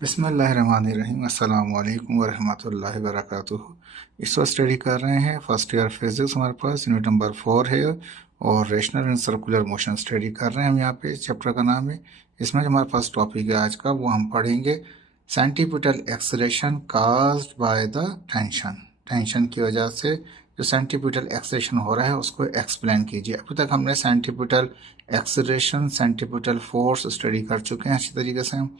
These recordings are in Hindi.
बिस्मिल्लाहिर्रहमानिर्रहीम अस्सलाम वालेकुम वरहमतुल्लाहि वबरकातुहू। इस वक्त स्टडी कर रहे हैं फर्स्ट ईयर फिजिक्स। हमारे पास यूनिट नंबर 4 है और rational and circular motion study कर रहे हैं हम। यहाँ पे चैप्टर का नाम है, इसमें जो हमारे पास टॉपिक है आज का वो हम पढ़ेंगे centripetal acceleration caused by the tension. Tension की वजह से जो सेंटीपिटल एक्सेलरेशन हो रहा है उसको एक्सप्लेन कीजिए। अभी तक हमने centripetal acceleration, centripetal force study कर चुके हैं अच्छी तरीके से, हम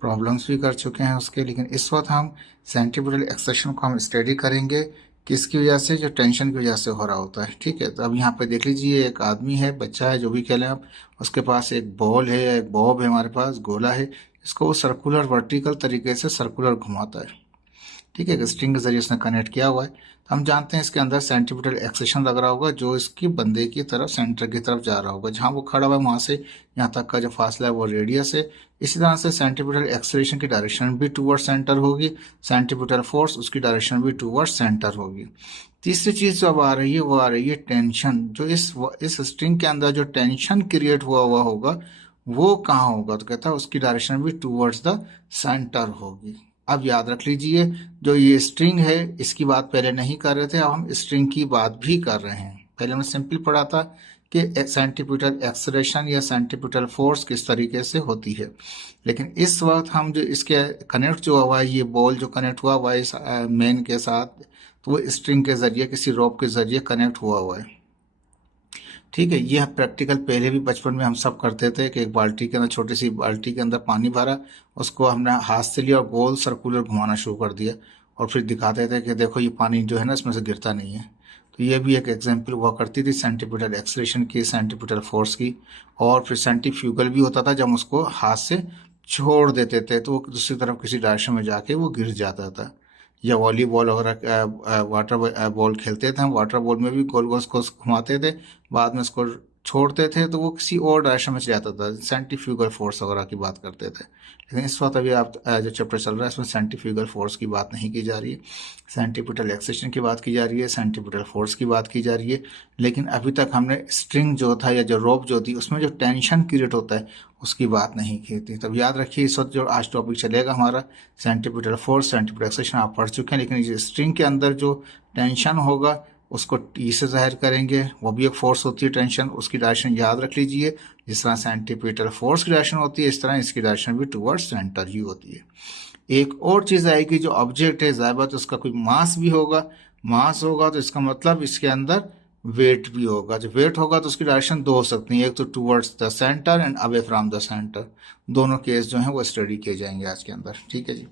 प्रॉब्लम्स भी कर चुके हैं उसके। लेकिन इस वक्त हम सेंटीपिटल एक्सेशन को हम स्टडी करेंगे किसकी वजह से, जो टेंशन की वजह से हो रहा होता है। ठीक है, तो अब यहाँ पे देख लीजिए, एक आदमी है, बच्चा है, जो भी कह लें आप, उसके पास एक बॉल है या एक बॉब है, हमारे पास गोला है, इसको वो सर्कुलर वर्टिकल तरीके से सर्कुलर घुमाता है। ठीक है, स्ट्रिंग के जरिए उसने कनेक्ट किया हुआ है। तो हम जानते हैं इसके अंदर सेंटीपिटल एक्सेशन लग रहा होगा जो इसकी बंदे की तरफ, सेंटर की तरफ जा रहा होगा। जहां वो खड़ा हुआ है वहां से यहाँ तक का जो फासला है वो रेडियस है। इसी तरह से सेंटीपिटल एक्सेलरेशन की डायरेक्शन भी टूवर्ड सेंटर होगी, सेंटीपिटल फोर्स उसकी डायरेक्शन भी टूवर्ड सेंटर होगी। तीसरी चीज जो अब आ रही है वो आ रही है टेंशन। जो इस स्ट्रिंग के अंदर जो टेंशन क्रिएट हुआ होगा वो कहाँ होगा, तो कहता है उसकी डायरेक्शन भी टूवर्ड्स द सेंटर होगी। अब याद रख लीजिए, जो ये स्ट्रिंग है इसकी बात पहले नहीं कर रहे थे, अब हम स्ट्रिंग की बात भी कर रहे हैं। पहले हमने सिंपल पढ़ा था कि सेंटीपिटल एक्सेलरेशन या सेंटीपिटल फोर्स किस तरीके से होती है। लेकिन इस वक्त हम जो इसके कनेक्ट जो हुआ है, ये बॉल जो कनेक्ट हुआ है इस मेन के साथ, तो वो स्ट्रिंग के जरिए, किसी रोप के जरिए कनेक्ट हुआ है। ठीक है, ये प्रैक्टिकल पहले भी बचपन में हम सब करते थे कि एक बाल्टी के अंदर, छोटी सी बाल्टी के अंदर पानी भरा, उसको हमने हाथ से लिया और गोल सर्कुलर घुमाना शुरू कर दिया और फिर दिखाते थे कि देखो ये पानी जो है ना इसमें से गिरता नहीं है। तो ये भी एक एग्जाम्पल हुआ करती थी सेंटीपिटल एक्सेलरेशन की, सेंटीपिटल फोर्स की। और फिर सेंटीफ्यूगल भी होता था, जब हम उसको हाथ से छोड़ देते थे तो वो दूसरी तरफ किसी डायरेक्शन में जाके वो गिर जाता था। या वॉलीबॉल वगैरह, वाटर बॉल खेलते थे हम, वाटर बॉल में भी गोल गोल उसको घुमाते थे, बाद में उसको छोड़ते थे तो वो किसी और डायरेक्शन में चले जाता था। सेंटीफ्यूगल फोर्स वगैरह की बात करते थे। लेकिन इस वक्त अभी आप जो चैप्टर चल रहा है इसमें सेंटीफ्यूगल फोर्स की बात नहीं की जा रही है, सेंटीपिटल एक्सेशन की बात की जा रही है, सेंटीपिटल फोर्स की बात की जा रही है। लेकिन अभी तक हमने स्ट्रिंग जो था या जो रोप जो थी उसमें जो टेंशन क्रिएट होता है उसकी बात नहीं की थी। तब याद रखिए, इस वक्त जो आज टॉपिक चलेगा हमारा सेंटीपिटल फोर्स, सेंटीपिटल एक्सेशन आप पढ़ चुके हैं, लेकिन ये स्ट्रिंग के अंदर जो टेंशन होगा उसको टी से जाहिर करेंगे। वो भी एक फोर्स होती है टेंशन, उसकी डायरेक्शन याद रख लीजिए। जिस तरह सेंटीपिटल फोर्स की डायरेक्शन होती है इस तरह इसकी डायरेक्शन भी टुवर्ड्स सेंटर ही होती है। एक और चीज आएगी, जो ऑब्जेक्ट है जाहिर बात उसका कोई मास भी होगा। मास होगा तो इसका मतलब इसके अंदर वेट भी होगा। जब वेट होगा तो उसकी डायरेक्शन दो हो सकती है, एक तो towards the centre and away from the centre. दोनों केस जो है वो स्टडी किए जाएंगे आज के अंदर। ठीक है जी,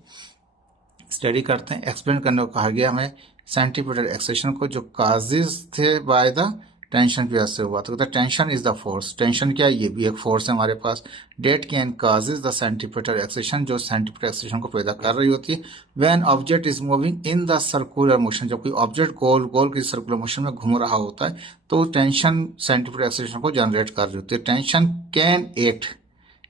स्टडी करते हैं। एक्सप्लेन करने को कहा गया हमें सेंटीपिटल एक्सेशन को, जो काजेज थे बाय द टेंशन की वजह से हुआ। तो कहता है tension is the force. Tension क्या है, ये भी एक फोर्स है हमारे पास। That can causes the centripetal acceleration, जो सेंटीपिटल एक्सेशन को पैदा कर रही होती है। When object is moving in the circular motion, जब कोई ऑब्जेक्ट गोल गोल की सर्कुलर मोशन में घूम रहा होता है तो टेंशन सेंटीपिटल एक्सेशन को जनरेट कर रही होती है। Tension can act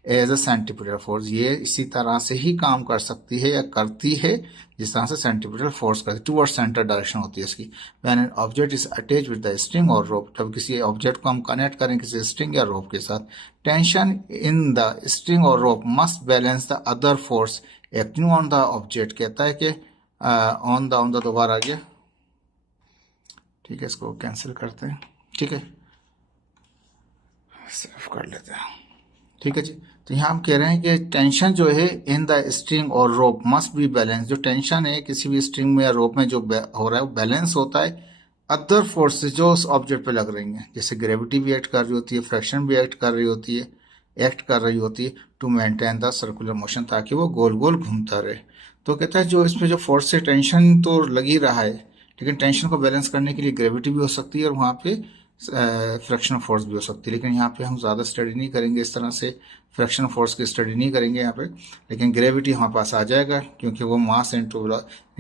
as a centripetal force, ये इसी तरह से ही काम कर सकती है या करती है जिस तरह से सेंटीपिटल फोर्स करती है। टुवर्ड सेंटर डायरेक्शन होती है इसकी। When an object is attach with the string और रोप, जब किसी ऑब्जेक्ट को हम कनेक्ट करें किसी स्ट्रिंग या रोप के साथ, टेंशन इन द स्ट्रिंग और rope must balance the other force acting on the object. कहता है कि ऑन द दोबारा आ गया, ठीक है, इसको कैंसिल करते हैं। ठीक है, सेव कर लेते हैं। ठीक है जी, तो यहाँ हम कह रहे हैं कि टेंशन जो है इन द स्ट्रिंग और रोप मस्ट बी बैलेंस। जो टेंशन है किसी भी स्ट्रिंग में या रोप में जो हो रहा है वो बैलेंस होता है अदर फोर्सेस जो उस ऑब्जेक्ट पे लग रही हैं। जैसे ग्रेविटी भी एक्ट कर रही होती है, फ्रैक्शन भी एक्ट कर रही होती है, to maintain the circular motion, ताकि वो गोल गोल घूमता रहे। तो कहता है जो इसमें जो फोर्स से टेंशन तो लगी रहा है, लेकिन टेंशन को बैलेंस करने के लिए ग्रेविटी भी हो सकती है और वहाँ पे फ्रैक्शन फोर्स भी हो सकती है। लेकिन यहाँ पे हम ज़्यादा स्टडी नहीं करेंगे इस तरह से, फ्रैक्शन फोर्स की स्टडी नहीं करेंगे यहाँ पे। लेकिन ग्रेविटी हमारे पास आ जाएगा क्योंकि वो मास इनटू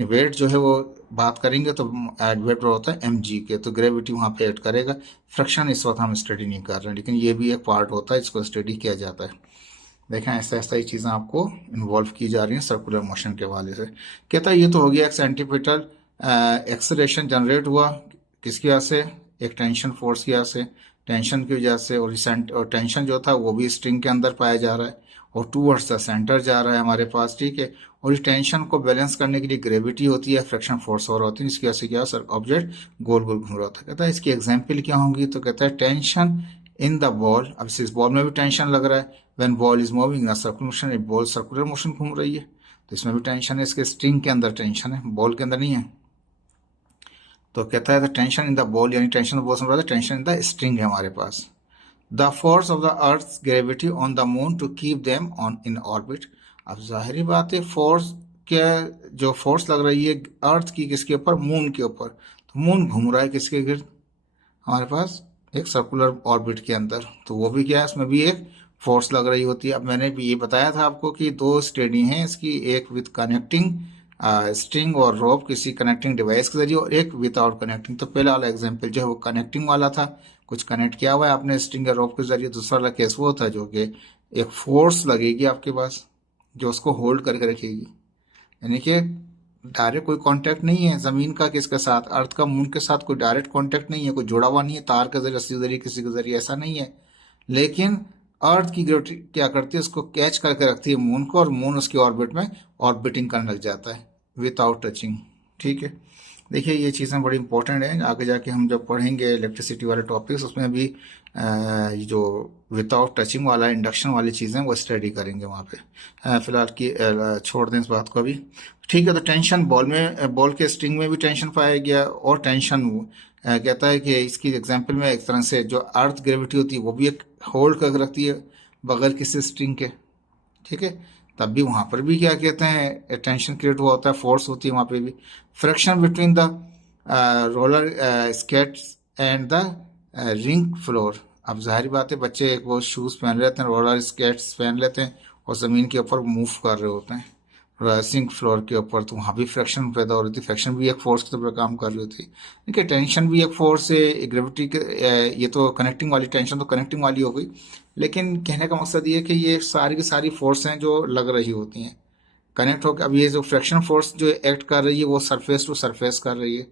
वेट जो है वो बात करेंगे तो वेट होता है mg के, तो ग्रेविटी वहाँ पे ऐड करेगा। फ्रैक्शन इस वक्त हम स्टडी नहीं कर रहे हैं, लेकिन ये भी एक पार्ट होता है, इसको स्टडी किया जाता है। देखें ऐसा ऐसा ही चीज़ें आपको इन्वॉल्व की जा रही हैं सर्कुलर मोशन के हवाले से। कहता है ये तो हो गया एक सेंटीपिटल एक्सेलरेशन जनरेट हुआ किसकी वजह से, एक टेंशन फोर्स की वजह से, टेंशन की वजह से। और टेंशन जो था वो भी स्ट्रिंग के अंदर पाया जा रहा है और टूवर्ड्स द सेंटर जा रहा है हमारे पास, ठीक है। और इस टेंशन को बैलेंस करने के लिए ग्रेविटी होती है, फ्रिक्शन फोर्स और होती है, इसकी वजह से क्या सर ऑब्जेक्ट गोल गोल घूम रहा होता है। कहता है इसकी एग्जाम्पल क्या होंगी, तो कहता है टेंशन इन द बॉल, अब इस बॉल में भी टेंशन लग रहा है, when ball is moving in circular motion, ball circular motion घूम रही है तो इसमें भी टेंशन है, इसके स्ट्रिंग के अंदर टेंशन है, बॉल के अंदर नहीं है। तो कहता है टेंशन इन द बॉल, यानी टेंशन बॉल से टेंशन इन द स्ट्रिंग है हमारे पास। The force of the earth gravity on the moon to keep them on in orbit. अब जाहिर बात है फोर्स क्या, जो फोर्स लग रही है अर्थ की किसके ऊपर, मून के ऊपर, तो मून घूम रहा है किसके गिर्द, हमारे पास एक सर्कुलर ऑर्बिट के अंदर, तो वो भी क्या है, उसमें भी एक फोर्स लग रही होती है। अब मैंने भी ये बताया था आपको कि दो स्टडी हैं इसकी, एक विद कनेक्टिंग स्ट्रिंग और रोप किसी कनेक्टिंग डिवाइस के जरिए, और एक विदाउट कनेक्टिंग। तो पहला वाला एग्जांपल जो है वो कनेक्टिंग वाला था, कुछ कनेक्ट किया हुआ है आपने स्ट्रिंग या रोप के जरिए। दूसरा वाला केस वो था जो कि एक फोर्स लगेगी आपके पास जो उसको होल्ड करके रखेगी, यानी कि डायरेक्ट कोई कांटेक्ट नहीं है जमीन का किसके साथ, अर्थ का मून के साथ कोई डायरेक्ट कांटेक्ट नहीं है, कोई जुड़ा हुआ नहीं है तार के जरिए, रस्सी के जरिए, किसी के जरिए, ऐसा नहीं है। लेकिन अर्थ की ग्रेविटी क्या करती है, उसको कैच करके रखती है मून को, और मून उसकी ऑर्बिट में ऑर्बिटिंग करने लग जाता है विदाउट टचिंग, ठीक है। देखिए ये चीज़ें बड़ी इंपॉर्टेंट हैं, आगे जाके हम जब पढ़ेंगे इलेक्ट्रिसिटी वाले टॉपिक्स उसमें भी ये जो विदाउट टचिंग वाला इंडक्शन वाली चीज़ें वो स्टडी करेंगे वहाँ पे। फिलहाल की छोड़ दें इस बात को अभी, ठीक है। तो टेंशन बॉल में, बॉल के स्ट्रिंग में भी टेंशन पाया गया, और टेंशन कहता है कि इसकी एग्जांपल में एक तरह से जो अर्थ ग्रेविटी होती है वो भी एक होल्ड करके रखती है बगैर किसी स्ट्रिंग के, ठीक है। तब भी वहां पर भी क्या कहते हैं टेंशन क्रिएट हुआ होता है, फोर्स होती है वहां पे भी। Friction between the roller skates and the ring floor. अब जाहिर बात है बच्चे वो शूज पहन लेते हैं, रोलर स्केट्स पहन लेते हैं और जमीन के ऊपर मूव कर रहे होते हैं सिंक फ्लोर के ऊपर, तो वहाँ भी फ्रिक्शन पैदा हो रही थी, फ्रिक्शन भी एक फोर्स की तरह काम कर रही थी। देखिए टेंशन भी एक फोर्स है, ग्रेविटी के ये तो कनेक्टिंग वाली, टेंशन तो कनेक्टिंग वाली हो गई, लेकिन कहने का मकसद ये है कि ये सारी की सारी फोर्स हैं जो लग रही होती हैं कनेक्ट होकर। अब ये जो फ्रिक्शन फोर्स जो एक्ट कर रही है वो सरफेस टू सरफेस कर रही है,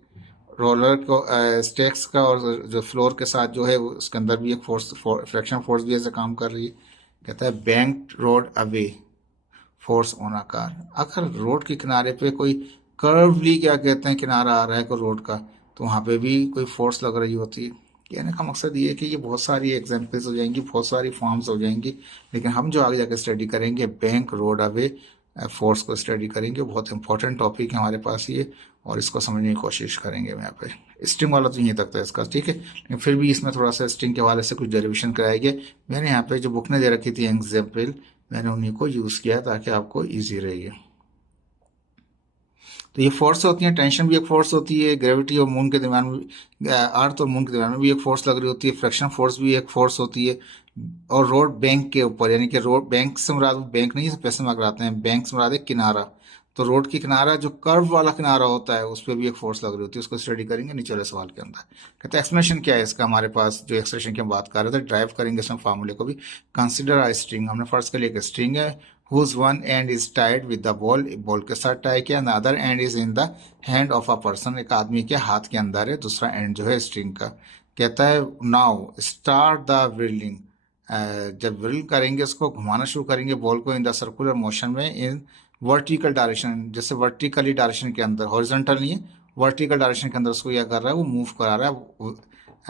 रोलर को स्टेक्स का और जो फ्लोर के साथ जो है उसके अंदर भी एक फोर्स, फ्रिक्शन फोर्स भी ऐसे काम कर रही है। कहता है bank road away force on a car. अगर रोड के किनारे पे कोई कर्वली क्या कहते हैं किनारा आ रहा है कोई रोड का, तो वहाँ पे भी कोई फोर्स लग रही होती है। कहने का मकसद ये है कि ये बहुत सारी एग्जांपल्स हो जाएंगी, बहुत सारी फॉर्म्स हो जाएंगी, लेकिन हम जो आगे जाकर स्टडी करेंगे बैंक रोड अवे फोर्स को स्टडी करेंगे। बहुत इंपॉर्टेंट टॉपिक है हमारे पास ये, और इसको समझने की कोशिश करेंगे यहाँ पे। स्ट्रिंग वाला तो यहीं तक था इसका, ठीक है, लेकिन फिर भी इसमें थोड़ा सा स्ट्रिंग के हवाले से कुछ डेरिवेशन कराएंगे। मैंने यहाँ पे जो बुक ने दे रखी थी एग्जाम्पल, मैंने उन्हीं को यूज़ किया ताकि आपको इजी रहे। तो ये फोर्स होती है, टेंशन भी एक फोर्स होती है, ग्रेविटी और मून के दरमियान में, अर्थ और मून के दरमियान में भी एक फोर्स लग रही होती है, फ्रिक्शन फोर्स भी एक फोर्स होती है। और रोड बैंक के ऊपर, यानी कि रोड बैंक से मुराद, बैंक नहीं पैसे में कराते हैं, बैंक से मुराद है किनारा, तो रोड की किनारा जो कर्व वाला किनारा होता है उस पर भी एक फोर्स लग रही होती है, उसको स्टडी करेंगे नीचे वाले सवाल के अंदर। कहते हैं एक्सप्लेनेशन क्या है इसका, हमारे पास जो एक्सप्रेशन की हम बात कर रहे थे ड्राइव करेंगे इसमें फार्मूले को भी। कंसिडर अ स्ट्रिंग, हमने फर्स्ट के लिए एक स्ट्रिंग है, whose one end is tied with the ball, ball के साथ टाई किया, another end is in the hand of a person, एक आदमी के हाथ के अंदर है दूसरा एंड जो है स्ट्रिंग का। कहता है नाउ स्टार्ट द व्रिलिंग, जब व्रिल करेंगे उसको घुमाना शुरू करेंगे बॉल को इन द सर्कुलर मोशन में, इन वर्टिकल डायरेक्शन, जैसे वर्टिकली डायरेक्शन के अंदर, हॉरिजॉन्टल नहीं है, वर्टिकल डायरेक्शन के अंदर उसको क्या कर रहा है, वो मूव करा रहा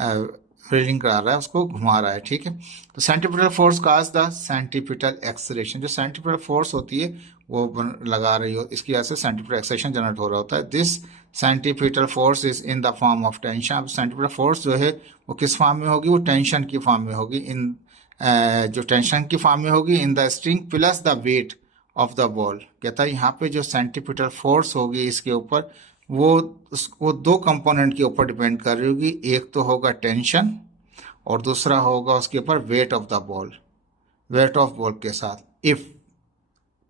है, व्रिलिंग करा रहा है, उसको घुमा रहा है, ठीक है। तो centripetal force cause the centripetal acceleration, जो सेंट्रीपिटल फोर्स होती है वो लगा रही हो, इसकी वजह से सेंट्रीपिटल एक्सेलरेशन जनरेट हो रहा होता है। This centripetal force is in the form of tension. अब सेंट्रीपिटल फोर्स जो है वो किस फॉर्म में होगी, वो टेंशन की फॉर्म में होगी, इन जो टेंशन की फॉर्म में होगी इन the string plus the wait of the ball. कहता है यहाँ पे जो सेंट्रीपिटल फोर्स होगी इसके ऊपर वो दो कंपोनेंट के ऊपर डिपेंड कर रही होगी, एक तो होगा टेंशन और दूसरा होगा उसके ऊपर weight of the ball. Weight of ball के साथ इफ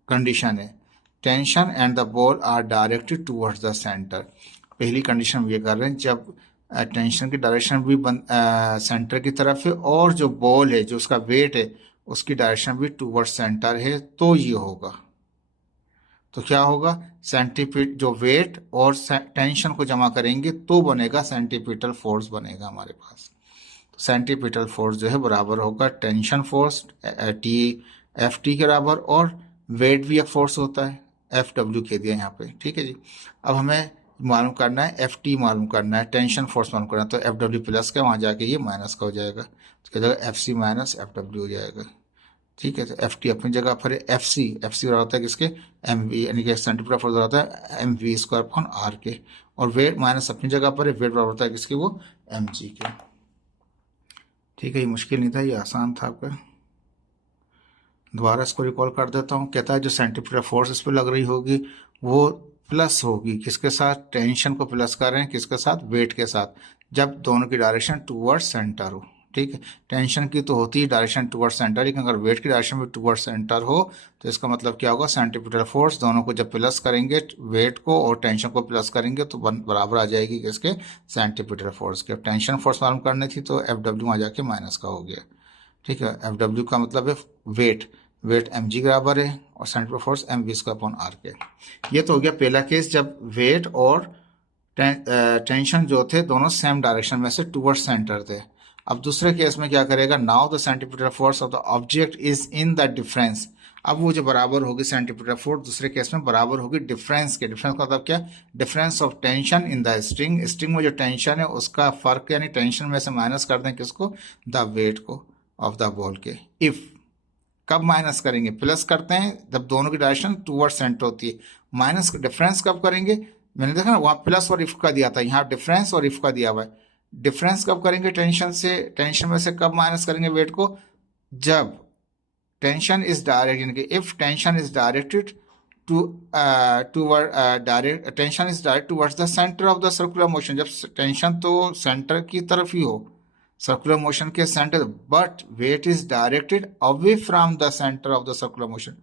कंडीशन है tension and the ball are directed towards the centre. पहली कंडीशन हम ये कर रहे हैं जब टेंशन की डायरेक्शन भी सेंटर की तरफ है और जो बॉल है जो उसका वेट है उसकी डायरेक्शन भी टूवर्ड्स सेंटर है, तो ये होगा। तो क्या होगा, सेंटीपीट जो वेट और टेंशन को जमा करेंगे तो बनेगा सेंटीपिटल फोर्स बनेगा हमारे पास। तो सेंटीपिटल फोर्स जो है बराबर होगा tension force T F T के बराबर, और वेट भी एक फोर्स होता है, एफ डब्ल्यू कह दिया यहाँ पे, ठीक है जी। अब हमें मालूम करना है एफ टी मालूम करना है, टेंशन फोर्स मालूम करना है, तो एफ डब्ल्यू प्लस का वहाँ जाके ये माइनस का हो जाएगा, तो क्या जाएगा F C minus F W हो जाएगा, ठीक है। तो एफ टी अपनी जगह पर, एफ सी बराबर होता है किसके, एम वी, यानी कि सेंटीमीटर फोर्स होता है M V square upon R के, और वेट माइनस अपनी जगह पर है, वेट बराबर होता है किसके, वो एम जी के, ठीक है। ये मुश्किल नहीं था, ये आसान था आपका। दोबारा इसको रिकॉल कर देता हूँ। कहता है जो सेंटीमीटर फोर्स इस पर लग रही होगी वो प्लस होगी किसके साथ, टेंशन को प्लस कर रहे हैं किसके साथ, वेट के साथ, जब दोनों की डायरेक्शन टूवर्ड सेंटर हो, ठीक है। टेंशन की तो होती है डायरेक्शन टूवर्ड सेंटर, लेकिन अगर वेट की डायरेक्शन भी टूवर्ड सेंटर हो तो इसका मतलब क्या होगा, सेंटीमीटर फोर्स दोनों को जब प्लस करेंगे, वेट को और टेंशन को प्लस करेंगे तो बराबर आ जाएगी किसके, सेंटीमीटर फोर्स के। टेंशन फोर्स मालूम करनी थी तो एफ डब्ल्यू वहाँ जाके माइनस का हो गया, ठीक है। एफ डब्ल्यू का मतलब है वेट, वेट एम जी बराबर है और centimetre force M V square upon R के। ये तो हो गया पहला केस जब वेट और टेंशन जो थे दोनों सेम डायरेक्शन में से टूवर्ड सेंटर थे। अब दूसरे केस में क्या करेगा, now the centimetre force of the object is in the difference. अब वो जो बराबर होगी सेंटीमीटर फोर्स दूसरे केस में बराबर होगी डिफरेंस के। डिफरेंस का मतलब क्या, difference of tension in the string, string में जो टेंशन है उसका फर्क, यानी टेंशन में से माइनस कर दें किसको, द वेट को ऑफ द बॉल के। इफ कब माइनस करेंगे, प्लस करते हैं जब दोनों की डायरेक्शन टूवर्ड सेंटर होती है। माइनस डिफरेंस कब करेंगे, मैंने देखा ना वहाँ प्लस और इफ का दिया था, यहाँ डिफरेंस और इफ का दिया हुआ है। डिफरेंस कब करेंगे टेंशन से, टेंशन में से कब माइनस करेंगे वेट को, जब टेंशन इज डायरेक्ट, यानी कि if tension is directed direct tension is direct towards the centre of the circular motion, जब टेंशन तो सेंटर की तरफ ही हो, सर्कुलर मोशन के centre, but weight is directed away from the centre of the circular motion.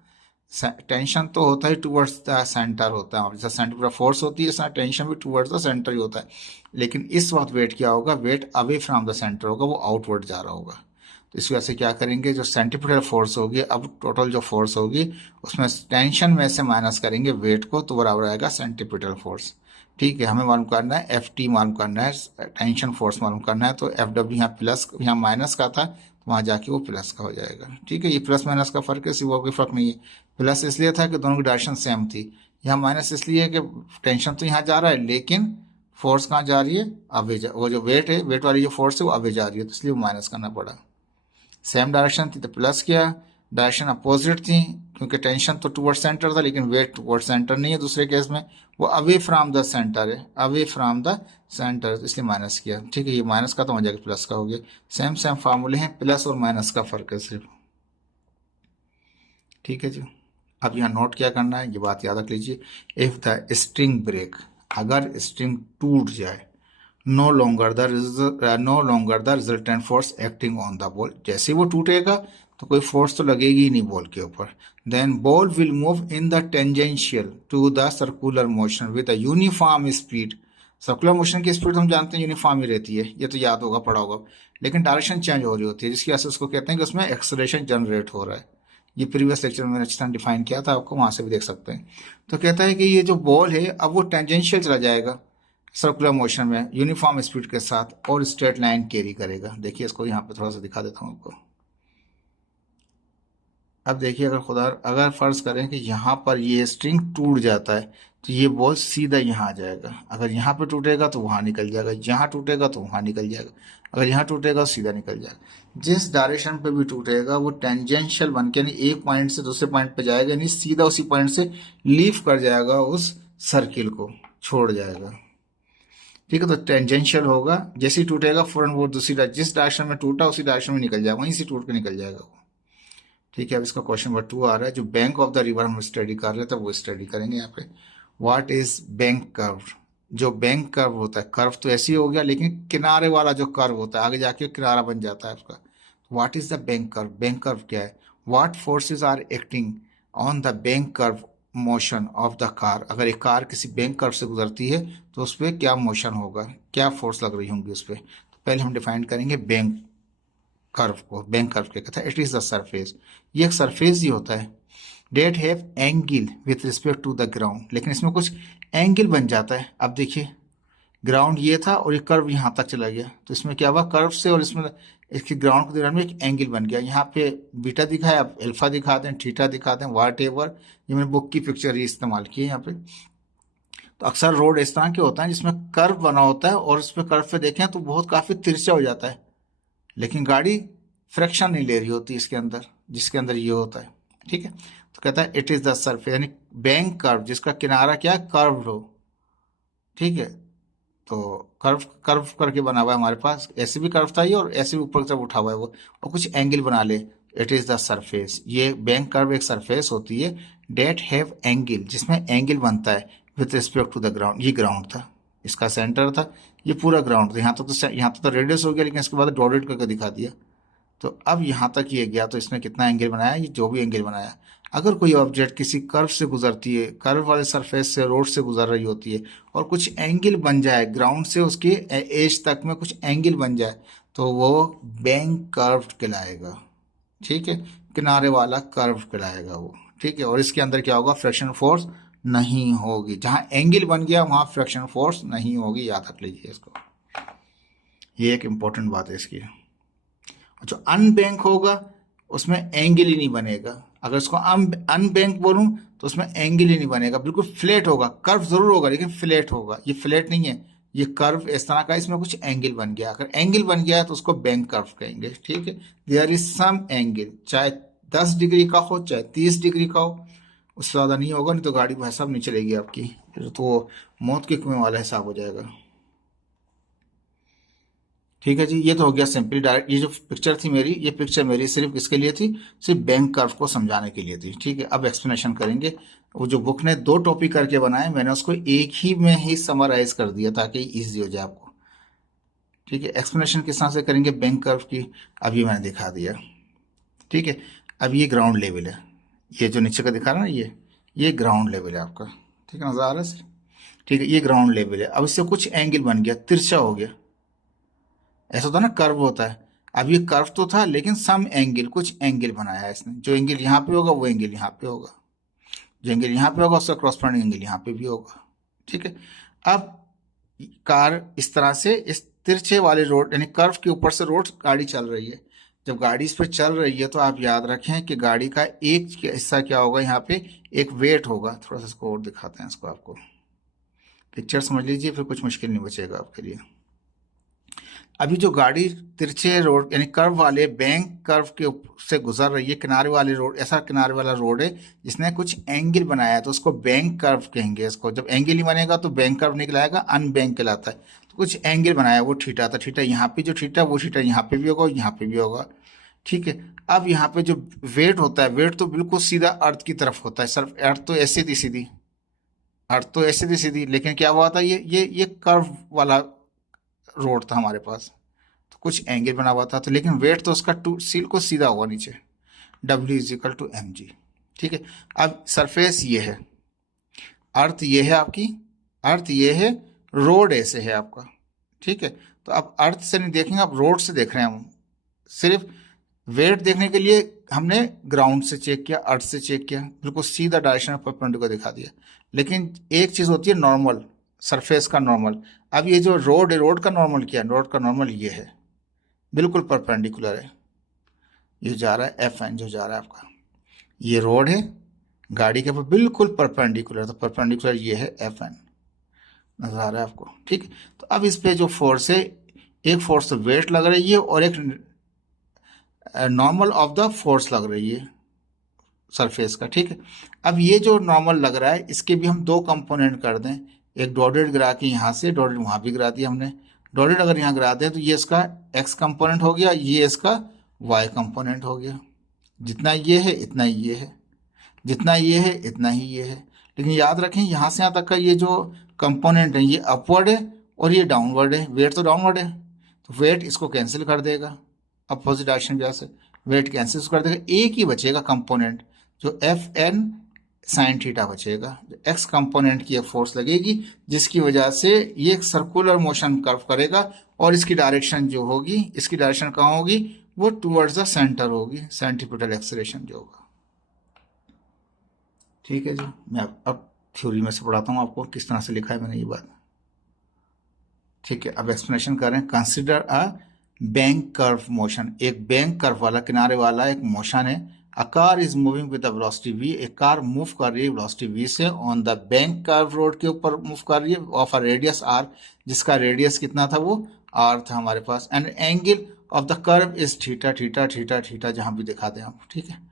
Tension तो होता है टूवर्ड्स द सेंटर होता है, जैसे सेंटर पर फोर्स होती है ऐसा टेंशन भी टूवर्ड्स द सेंटर ही होता है, लेकिन इस वक्त वेट क्या होगा, weight away from the centre होगा, वो आउटवर्ड जा रहा होगा। तो इस वजह से क्या करेंगे, जो सेंटीमीटर फोर्स होगी, अब टोटल जो फोर्स होगी उसमें टेंशन में से माइनस करेंगे वेट को, तो बराबर आएगा सेंटीमीटर फोर्स, ठीक है। हमें मालूम करना है एफ टी मालूम करना है, टेंशन फोर्स मालूम करना है, तो एफ डब्ल्यू यहाँ प्लस, यहाँ माइनस का था तो वहाँ जाके वो प्लस का हो जाएगा, ठीक है। ये प्लस माइनस का फर्क है, सिर्फ कोई फर्क नहीं है। प्लस इसलिए था कि दोनों की डायरेक्शन सेम थी, यहाँ माइनस इसलिए है कि टेंशन तो यहाँ जा रहा है लेकिन फोर्स कहाँ जा रही है, अवे वो जो वेट है, वेट वाली जो फोर्स है वो अवे जा रही है, तो इसलिए वो माइनस करना पड़ा। सेम डायरेक्शन थी तो प्लस किया, डायरेक्शन अपोजिट थी क्योंकि टेंशन तो टूवर्ड सेंटर था लेकिन वेट टूवर्ड सेंटर नहीं है, दूसरे केस में वो अवे फ्रॉम द सेंटर है, अवे फ्रॉम द सेंटर, इसलिए माइनस किया, ठीक है। ये माइनस का तो हो जाएगा प्लस का हो गया। सेम सेम फार्मूले हैं, प्लस और माइनस का फर्क है सिर्फ, ठीक है जी। अब यहाँ नोट क्या करना है, ये बात याद रख लीजिए, इफ द स्ट्रिंग ब्रेक, अगर स्ट्रिंग टूट जाए, no longer the resultant force acting on the ball, जैसे वो टूटेगा तो कोई फोर्स तो लगेगी ही नहीं बॉल के ऊपर, then ball will move in the tangential to the circular motion with a uniform speed. Circular motion की स्पीड हम जानते हैं यूनिफॉर्म ही रहती है, ये तो याद होगा पढ़ा होगा, लेकिन डायरेक्शन चेंज हो रही होती है जिसकी वजह से उसको कहते हैं कि उसमें एक्सेलरेशन जनरेट हो रहा है। ये प्रीवियस लेक्चर में मैंने अच्छी तरह डिफाइन किया था, आपको वहां से भी देख सकते हैं। तो कहता है कि ये जो बॉल है अब वो टेंजेंशियल चला जाएगा सर्कुलर मोशन में यूनिफॉर्म स्पीड के साथ और स्ट्रेट लाइन कैरी करेगा। देखिए इसको यहाँ पे थोड़ा सा दिखा देता हूँ आपको। अब देखिए अगर फर्ज करें कि यहाँ पर ये स्ट्रिंग टूट जाता है तो ये बॉल सीधा यहाँ आ जाएगा, अगर यहाँ पे टूटेगा तो वहाँ निकल जाएगा, यहाँ टूटेगा तो वहाँ निकल जाएगा, अगर यहाँ टूटेगा तो सीधा निकल जाएगा। जिस डायरेक्शन पे भी टूटेगा वो टेंजेंशियल बन के, यानी एक पॉइंट से दूसरे पॉइंट पे जाएगा, यानी सीधा उसी पॉइंट से लीव कर जाएगा, उस सर्किल को छोड़ जाएगा, ठीक है। तो टेंजेंशियल होगा, जैसे ही टूटेगा फौरन वो दूसरी जिस डायरेक्शन में टूटा उसी डायरेक्शन में निकल जाएगा, वहीं से टूट के निकल जाएगा वो, ठीक है। अब इसका क्वेश्चन नंबर 2 आ रहा है, जो बैंक ऑफ द रिवर हम स्टडी कर रहे थे वो स्टडी करेंगे यहाँ पे। व्हाट इज बैंक कर्व, जो बैंक कर्व होता है, कर्व तो ऐसे ही हो गया लेकिन किनारे वाला जो कर्व होता है आगे जाके किनारा बन जाता है उसका। What is the bank curve, bank curve क्या है, what forces are acting on the bank curve motion of the car, अगर एक कार किसी बैंक कर्व से गुजरती है तो उस पर क्या मोशन होगा, क्या फोर्स लग रही होंगी उस पर। तो पहले हम डिफाइन करेंगे बैंक कर्व को। बैंक कर्व क्या कहता है, इट इज द सरफेस, ये एक सरफेस ही होता है, that have angle with respect to the ground, लेकिन इसमें कुछ एंगल बन जाता है। अब देखिए ग्राउंड ये था और ये कर्व यहाँ तक चला गया, तो इसमें क्या हुआ, कर्व से और इसमें इसकी ग्राउंड के दौरान में एक एंगल बन गया, यहाँ पे बीटा दिखा है, आप अल्फा दिखा दें, थीटा दिखा दें, वाट एवर। ये मैंने बुक की पिक्चर ही इस्तेमाल की है यहाँ पे। तो अक्सर रोड इस तरह के होता है जिसमें कर्व बना होता है और उसमें कर्व पे देखें तो बहुत काफ़ी तिरछा हो जाता है, लेकिन गाड़ी फ्रैक्शन नहीं ले रही होती इसके अंदर, जिसके अंदर ये होता है। ठीक है, तो कहता है इट इज़ द सरफेस, यानी बैंक कर्व जिसका किनारा क्या कर्व्ड हो। ठीक है, तो कर्व कर्व करके बना हुआ है हमारे पास, ऐसे भी कर्व था ये और ऐसे भी ऊपर की तरफ उठा हुआ है वो, और कुछ एंगल बना ले। इट इज़ द सरफेस, ये बैंक कर्व एक सरफेस होती है डेट हैव एंगल, जिसमें एंगल बनता है with respect to the ground. ये ग्राउंड था, इसका सेंटर था, ये पूरा ग्राउंड था। यहाँ तो रेडियस हो गया, लेकिन इसके बाद डॉटेड करके दिखा दिया। तो अब यहाँ तक ये गया, तो इसने कितना एंगल बनाया, ये जो भी एंगल बनाया। अगर कोई ऑब्जेक्ट किसी कर्व से गुजरती है, कर्व वाले सरफेस से, रोड से गुजर रही होती है, और कुछ एंगल बन जाए ग्राउंड से उसके एज तक में कुछ एंगल बन जाए, तो वो बैंक कर्व कहलाएगा। ठीक है, किनारे वाला कर्व कहलाएगा वो। ठीक है, और इसके अंदर क्या होगा, फ्रिक्शन फोर्स नहीं होगी। जहाँ एंगल बन गया वहाँ फ्रिक्शन फोर्स नहीं होगी, याद रख लीजिए इसको। ये एक इंपॉर्टेंट बात है इसकी। जो अनबैंक होगा उसमें एंगल ही नहीं बनेगा। अगर उसको अनबैंक बोलूं तो उसमें एंगल ही नहीं बनेगा, बिल्कुल फ्लैट होगा। कर्व जरूर होगा लेकिन फ्लैट होगा, ये फ्लैट नहीं है, ये कर्व इस तरह का, इसमें कुछ एंगल बन गया। अगर एंगल बन गया है तो उसको बैंक कर्व कहेंगे। ठीक है, देयर इज सम एंगल, चाहे 10 डिग्री का हो चाहे 30 डिग्री का हो, उससे ज़्यादा नहीं होगा, नहीं तो गाड़ी भाई साहब नहीं चलेगी आपकी, फिर तो मौत के कुएं वाला हिसाब हो जाएगा। ठीक है जी, ये तो हो गया सिंपली डायरेक्ट। ये जो पिक्चर थी मेरी, ये पिक्चर मेरी सिर्फ किसके लिए थी, सिर्फ बैंक कर्व को समझाने के लिए थी। ठीक है, अब एक्सप्लेनेशन करेंगे। वो जो बुक ने 2 टॉपिक करके बनाए, मैंने उसको एक ही में ही समराइज कर दिया ताकि इजी हो जाए आपको। ठीक है, एक्सप्लेनेशन किस तरह से करेंगे बैंक कर्व की, अब ये मैंने दिखा दिया। ठीक है, अब ये ग्राउंड लेवल है, ये जो नीचे का दिखा रहा है ना, ये ग्राउंड लेवल है आपका। ठीक है, नजर आ रहा है सर? ठीक है, ये ग्राउंड लेवल है। अब इससे कुछ एंगल बन गया, तिरछा हो गया। ऐसा होता है ना, कर्व होता है। अब ये कर्व तो था लेकिन सम एंगल, कुछ एंगल बनाया है इसने। जो एंगल यहाँ पे होगा वो एंगल यहाँ पे होगा, जो एंगल यहाँ पे होगा उसका क्रॉसपॉन्डिंग एंगल यहाँ पे भी होगा। ठीक है, अब कार इस तरह से इस तिरछे वाले रोड यानी कर्व के ऊपर से रोड गाड़ी चल रही है। जब गाड़ी इस पे चल रही है तो आप याद रखें कि गाड़ी का एक हिस्सा क्या होगा, यहाँ पे एक वेट होगा। थोड़ा सा इसको और दिखाते हैं इसको आपको, पिक्चर समझ लीजिए, फिर कुछ मुश्किल नहीं बचेगा आपके लिए। अभी जो गाड़ी तिरछे रोड यानी कर्व वाले बैंक कर्व के से गुजर रही है, किनारे वाले रोड, ऐसा किनारे वाला रोड है जिसने कुछ एंगल बनाया है, तो उसको बैंक कर्व कहेंगे। इसको जब एंगल ही बनेगा तो बैंक कर्व निकलाएगा, अनबैंक कहलाता है। तो कुछ एंगल बनाया, वो थीटा था, थीटा यहाँ पे, जो थीटा वो थीटा यहाँ पे भी होगा, यहाँ पे भी होगा। ठीक है, अब यहाँ पे जो वेट होता है, वेट तो बिल्कुल सीधा अर्थ की तरफ होता है। सिर्फ अर्थ तो ऐसी थी सीधी, अर्थ तो ऐसी थी सीधी, लेकिन क्या हुआ था, ये कर्व वाला रोड था हमारे पास, तो कुछ एंगल बना हुआ था। तो लेकिन वेट तो उसका टू सील को सीधा होगा नीचे, W इजिकल टू mg। ठीक है, अब सरफेस ये है, अर्थ ये है आपकी, अर्थ ये है, रोड ऐसे है आपका। ठीक है, तो अब अर्थ से नहीं देखेंगे, आप रोड से देख रहे हैं हम। सिर्फ वेट देखने के लिए हमने ग्राउंड से चेक किया, अर्थ से चेक किया, बिल्कुल सीधा डायरेक्शन परपेंडिकुलर दिखा दिया। लेकिन एक चीज़ होती है नॉर्मल, सरफेस का नॉर्मल। अब ये जो रोड है, रोड का नॉर्मल क्या है, रोड का नॉर्मल ये है, बिल्कुल परपेंडिकुलर है। ये जा रहा है FN, जो जा रहा है आपका, ये रोड है, गाड़ी के ऊपर बिल्कुल परपेंडिकुलर, तो परपेंडिकुलर ये है FN, नजर आ रहा है आपको। ठीक, तो अब इस पे जो फोर्स है, एक फोर्स तो वेट लग रही है और एक नॉर्मल ऑफ द फोर्स लग रही है सरफेस का। ठीक है, अब ये जो नॉर्मल लग रहा है इसके भी हम 2 कंपोनेंट कर दें, एक डॉटेड गिरा के यहाँ से, डॉटेड वहाँ भी गिरा दिया हमने। डॉटेड अगर यहाँ गिरा दें तो ये इसका x कंपोनेंट हो गया, ये इसका y कंपोनेंट हो गया। जितना ये है इतना ही ये है, जितना ये है इतना ही ये है। लेकिन याद रखें यहाँ से यहाँ तक का ये जो कंपोनेंट है ये अपवर्ड है और ये डाउनवर्ड है, वेट तो डाउनवर्ड है, तो वेट इसको कैंसिल कर देगा, अपोजिट डायरेक्शन की वजह से वेट कैंसिल कर देगा। एक ही बचेगा कंपोनेंट, जो FN साइन थीटा बचेगा। एक्स कंपोनेंट की एक फोर्स लगेगी जिसकी वजह से ये एक सर्कुलर मोशन कर्व करेगा, और इसकी डायरेक्शन जो होगी, इसकी डायरेक्शन कहाँ होगी, वो टुवर्ड्स द सेंटर होगी, सेंट्रीपिटल एक्सेलरेशन जो होगा। ठीक है जी, मैं अब थ्योरी में से पढ़ाता हूँ आपको किस तरह से लिखा है मैंने ये बात। ठीक है, अब एक्सप्लेनेशन करें। Consider a bank curve motion, एक बैंक कर्व वाला किनारे वाला एक मोशन है। A car is moving with the velocity v, एक कार मूव कर रही है वेलोसिटी v से on the bank curve road के ऊपर मूव कर रही है ऑफ अ रेडियस r, जिसका रेडियस कितना था वो r था हमारे पास। And angle of the curve is theta, theta theta theta जहां भी दिखा दें आप, ठीक है।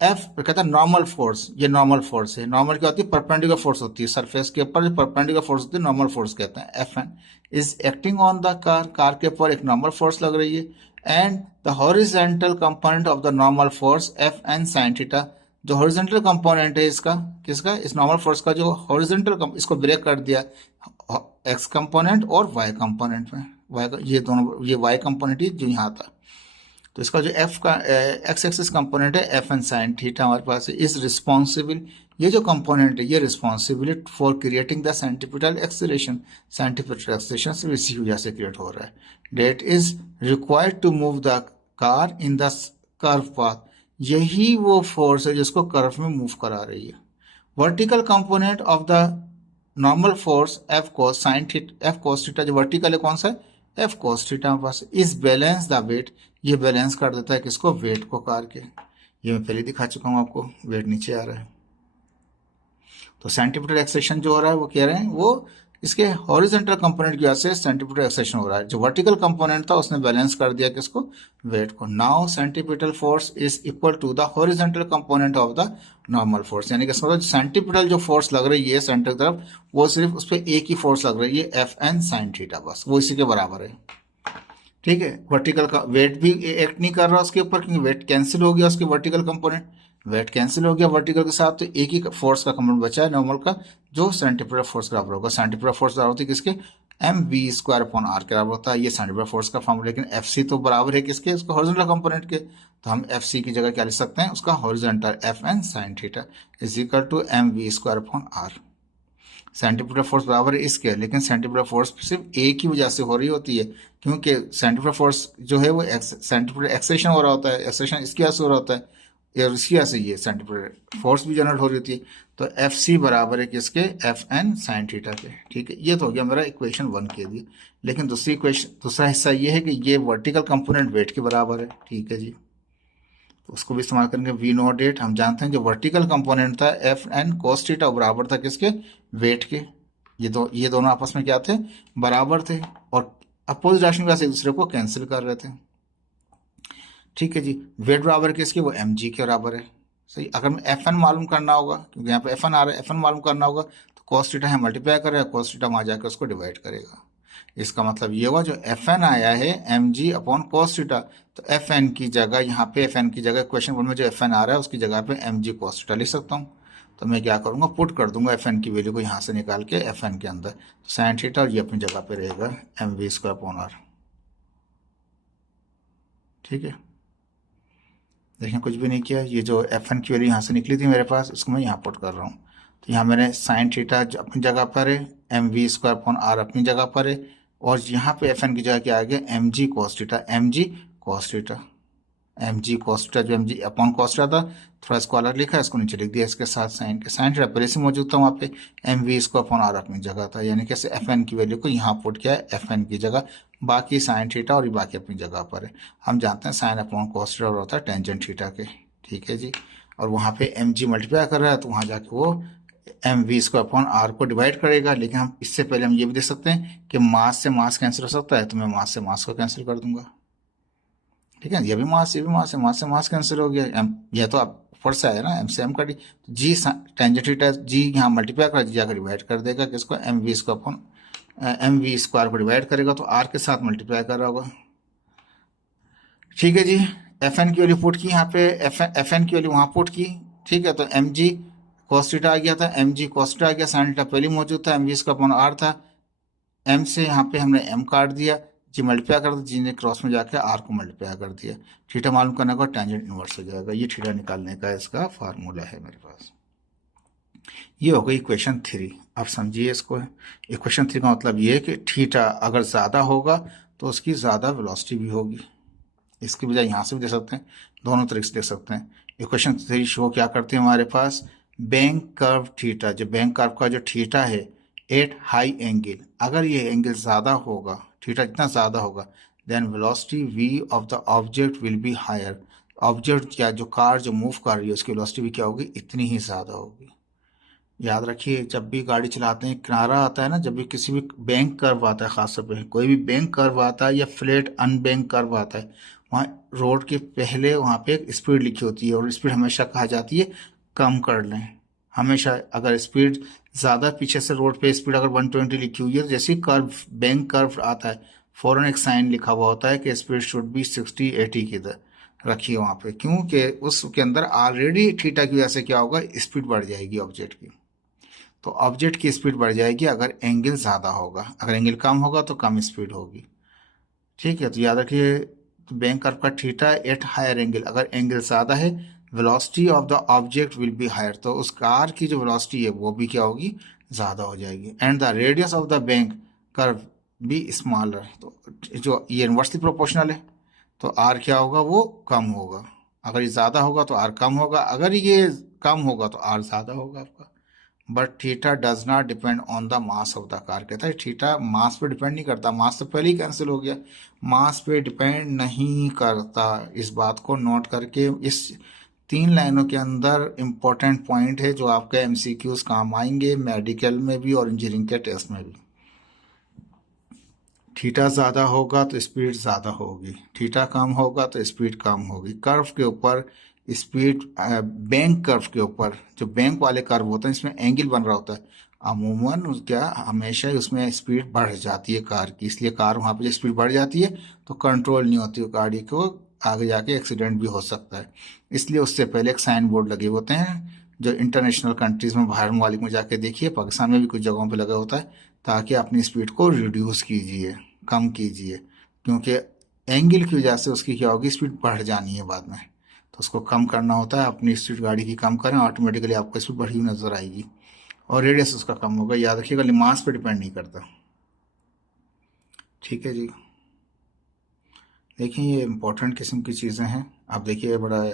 एफ कहता है नॉर्मल फोर्स, ये नॉर्मल फोर्स है। नॉर्मल क्या होती है? परपेंडिकुलर फोर्स होती है सरफेस के ऊपर, जो परपेंडिकुलर फोर्स होती है नॉर्मल फोर्स कहते हैं। F N is acting on the car, car के ऊपर एक नॉर्मल फोर्स लग रही है। And the horizontal component of the normal force F N sine theta, जो हॉरिजेंटल कंपोनेंट है इसका, किसका? इस नॉर्मल फोर्स का जो हॉरिजेंटल, इसको ब्रेक कर दिया एक्स कंपोनेंट और वाई कंपोनेंट में, वाई ये दोनों, ये वाई कंपोनेंट ही जो यहाँ था। तो इसका जो एफ का एक्स एक्सिस कंपोनेंट है एफ एन साइन थीटा हमारे पास है, इज रिस्पॉन्सिबल, ये जो कंपोनेंट है ये responsible for creating the centripetal acceleration, centripetal acceleration से इसी वजह से क्रिएट हो रहा है। That is required to move the car in the curve path, यही वो फोर्स है जिसको कर्व में मूव करा रही है। Vertical component of the normal force F cos sine theta, F cos theta जो वर्टिकल है कौन सा है? एफ कोस थीटा हमारे पास इज बैलेंस द वेट, ये बैलेंस कर देता है किसको? वेट को कार के। ये मैं पहले दिखा चुका हूं आपको, वेट नीचे आ रहा है। तो सेंटीमीटर एक्सेशन जो हो रहा है वो कह रहे हैं वो इसके हॉरिजॉन्टल कंपोनेंट की वजह से सेंटीमीटर एक्सेशन हो रहा है। जो वर्टिकल कंपोनेंट था उसने बैलेंस कर दिया किसको? वेट को। Now centimetre force is equal to the horizontal component of the normal force, यानी कि मतलब सेंटीमीटर जो फोर्स लग रही है सेंटर की तरफ, वो सिर्फ उस पर एक ही फोर्स लग रही है एफ एन साइन थीटा, बस वो इसी के बराबर है, ठीक है। वर्टिकल का वेट भी एक्ट नहीं कर रहा उसके ऊपर, क्योंकि वेट कैंसिल हो गया उसके वर्टिकल कंपोनेंट, वेट कैंसिल हो गया वर्टिकल के साथ, तो एक ही फोर्स का कंपोनेंट बचा है नॉर्मल का, जो सेंटीमीटर फोर्स के बराबर होगा। सेंटीमीटर फोर्स बराबर होती है किसके? M V square upon R के बराबर होता है, ये सेंटीमीटर फोर्स का फॉर्मूला। लेकिन एफ सी तो बराबर है किसके? उसका हॉरिजॉन्टल कंपोनेंट के, तो हम एफ सी की जगह क्या लिख सकते हैं? उसका horizontal F N sine theta is equal to M V square upon R. Centimetre force बराबर है इसके, लेकिन सेंटीमीटर फोर्स सिर्फ एक ही वजह से हो रही होती है, क्योंकि सेंटीमीटर फोर्स जो है वो सेंटीमीटर एक्सेशन हो रहा होता है, एक्सेशन इसकी वजह से हो रहा होता है, या इसकी वजह से ये सेंटीमीटर फोर्स भी जनरेट हो रही होती है। तो एफ सी बराबर है किसके? एफ एन साइन थीटा के, ठीक है। ये तो हो गया मेरा इक्वेशन 1 के लिए। लेकिन दूसरी इक्वेशन, दूसरा हिस्सा ये है कि ये वर्टिकल कंपोनेंट वेट के बराबर है, ठीक है जी। उसको भी इस्तेमाल करेंगे। वी नो डेट, हम जानते हैं जो वर्टिकल कंपोनेंट था एफ एन कोस थीटा बराबर था किसके? वेट के। ये दोनों आपस में क्या थे? बराबर थे, और अपोजिट राशि की वजह से एक दूसरे को कैंसिल कर रहे थे, ठीक है जी। वेट बराबर किसके? वो एम जी के बराबर है, सही। अगर मैं एफ एन मालूम करना होगा, क्योंकि यहाँ पे एफ एन आ रहा है, एफ एन मालूम करना होगा तो कोस थीटा है मल्टीप्लाई करेगा, कोस थीटा वहाँ जाकर उसको डिवाइड करेगा। इसका मतलब ये हुआ जो एफ एन आया है एम जी अपॉन कोस थीटा, तो एफ एन की जगह, यहाँ पे एफ एन की जगह क्वेश्चन में जो एफ एन आ रहा है उसकी जगह पे एम जी कोस थीटा लिख सकता हूँ। तो मैं क्या करूँगा? पुट कर दूंगा एफ एन की वैल्यू को यहाँ से निकाल के एफ एन के अंदर, तो साइन थीटा और ये अपनी जगह पे रहेगा M V square upon R, ठीक है। देखें कुछ भी नहीं किया, ये जो एफ एन की वैल्यू यहाँ से निकली थी मेरे पास, उसको मैं यहाँ पुट कर रहा हूँ। तो यहाँ मैंने साइन थीटा अपनी जगह पर है, M V square upon R अपनी जगह पर है, और यहाँ पे एफ एन की जगह क्या आ गया? एम जी कॉस थीटा, एम जी कॉस थीटा, एम जी कॉस थीटा, जो एम जी अपॉन कॉस थीटा था, थोड़ा इसको अलग लिखा है, इसको नीचे लिख दिया इसके साथ साइन के। साइन थीटा पहले से मौजूद था वहाँ पे, M V square upon R अपनी जगह था, यानी कैसे एफ एन की वैल्यू को यहाँ पुट किया है एफ एन की जगह, बाकी साइन थीटा और ये बाकी अपनी जगह पर है। हम जानते हैं साइन अपॉन कॉस थीटा होता है टेंजेंट थीटा के, ठीक है जी। और वहाँ पे एम जी मल्टीप्लाई कर रहा है, तो वहाँ जाके वो M V square upon R को डिवाइड करेगा। लेकिन हम इससे पहले हम ये भी देख सकते हैं कि मास से मास कैंसिल हो सकता है, तो मैं मास से मास को कैंसिल कर दूंगा, ठीक है। ये भी मास, ये भी मास है, मास से मास कैंसिल हो गया। एम, यह तो आप ऊपर से आया ना, एम से एम का डी, तो जी टेंजेंट थीटा, जी यहाँ मल्टीप्लाई कर, जी जाकर डिवाइड कर देगा किसको? M V square upon M V square को डिवाइड करेगा, तो आर के साथ मल्टीप्लाई कर रहा होगा, ठीक है जी। एफ एन की वैल्यू पुट की यहाँ पे, एफ एन की वैल्यू वहाँ पुट की, ठीक है। तो एम जी कॉस थीटा आ गया था, एम जी कॉस थीटा आ गया, साइन थीटा पहले मौजूद था, M V square upon R था, एम से यहाँ पे हमने एम काट दिया, जी मल्टीप्लाई कर दिया, जी ने क्रॉस में जाके आर को मल्टीप्लाई कर दिया। थीटा मालूम करने का टेंजेंट इनवर्स हो जाएगा, ये थीटा निकालने का इसका फार्मूला है मेरे पास। ये हो गई इक्वेशन 3। आप समझिए इसको। इक्वेशन 3 का मतलब ये है कि थीटा अगर ज़्यादा होगा तो उसकी ज़्यादा वेलोसिटी भी होगी। इसकी बजाय यहाँ से भी दे सकते हैं, दोनों तरीके से दे सकते हैं। इक्वेशन 3 शो क्या करते हैं हमारे पास? बैंक कर्व थीटा, जो बैंक कर्व का जो थीटा है एट हाई एंगल, अगर ये एंगल ज़्यादा होगा, थीटा जितना ज़्यादा होगा then velocity v of the object will be higher. Object या जो कार जो मूव कर रही है उसकी वेलोसिटी भी क्या होगी, इतनी ही ज़्यादा होगी। याद रखिए, जब भी गाड़ी चलाते हैं किनारा आता है ना, जब भी किसी भी बैंक कर्व आता है, खासतौर पे कोई भी बैंक कर्व आता है या फ्लैट अनबैंक कर्व आता है, वहाँ रोड के पहले वहाँ पे एक स्पीड लिखी होती है और स्पीड हमेशा कहा जाती है कम कर लें। हमेशा अगर स्पीड ज़्यादा पीछे से रोड पे स्पीड अगर 120 लिखी हुई है तो जैसे ही कर्व बैंक कर्व आता है फ़ौरन एक साइन लिखा हुआ होता है कि स्पीड शुड बी 60-80 की इधर रखिए वहाँ पे, क्योंकि उसके अंदर ऑलरेडी थीटा की वजह से क्या होगा, स्पीड बढ़ जाएगी ऑब्जेक्ट की। तो ऑब्जेक्ट की स्पीड बढ़ जाएगी अगर एंगल ज़्यादा होगा, अगर एंगल कम होगा तो कम स्पीड होगी। ठीक है, तो याद रखिए बैंक कर्व का थीटा एट हायर एंगल, अगर एंगल ज़्यादा है velocity of the object will be higher, तो उस कार की जो वेलोसिटी है वो भी क्या होगी, ज़्यादा हो जाएगी। And the radius of the bank curve be smaller, तो जो ये इनवर्सली प्रोपोर्शनल है तो आर क्या होगा, वो कम होगा। अगर ये ज़्यादा होगा तो आर कम होगा, अगर ये कम होगा तो आर ज़्यादा होगा आपका। But theta does not depend on the mass of the car. कहता है थीटा मास पे डिपेंड नहीं करता, मास तो पहले ही कैंसिल हो गया, मास पे डिपेंड नहीं करता। इस बात को नोट करके, इस 3 लाइनों के अंदर इंपॉर्टेंट पॉइंट है जो आपके एमसीक्यूज काम आएंगे मेडिकल में भी और इंजीनियरिंग के टेस्ट में भी। थीटा ज़्यादा होगा तो स्पीड ज़्यादा होगी, थीटा कम होगा तो स्पीड कम होगी। कर्व के ऊपर स्पीड, बैंक कर्व के ऊपर जो बैंक वाले कर्व होते हैं इसमें एंगल बन रहा होता है, अमूमन क्या हमेशा ही उसमें स्पीड बढ़ जाती है कार की, इसलिए कार वहाँ पे जब स्पीड बढ़ जाती है तो कंट्रोल नहीं होती गाड़ी को, आगे जाके एक्सीडेंट भी हो सकता है। इसलिए उससे पहले एक साइन बोर्ड लगे होते हैं जो इंटरनेशनल कंट्रीज़ में, बाहर ममालिक में जाके देखिए, पाकिस्तान में भी कुछ जगहों पे लगा होता है, ताकि अपनी स्पीड को रिड्यूस कीजिए, कम कीजिए, क्योंकि एंगल की वजह से उसकी क्या होगी, स्पीड बढ़ जानी है बाद में, तो उसको कम करना होता है। अपनी स्पीड गाड़ी की कम करें, ऑटोमेटिकली आपको स्पीड बढ़ी हुई नज़र आएगी और रेडियस उसका कम होगा। याद रखिएगा, मास पे डिपेंड नहीं करता। ठीक है जी, देखिए ये इंपॉर्टेंट किस्म की चीज़ें हैं। आप देखिए बड़ा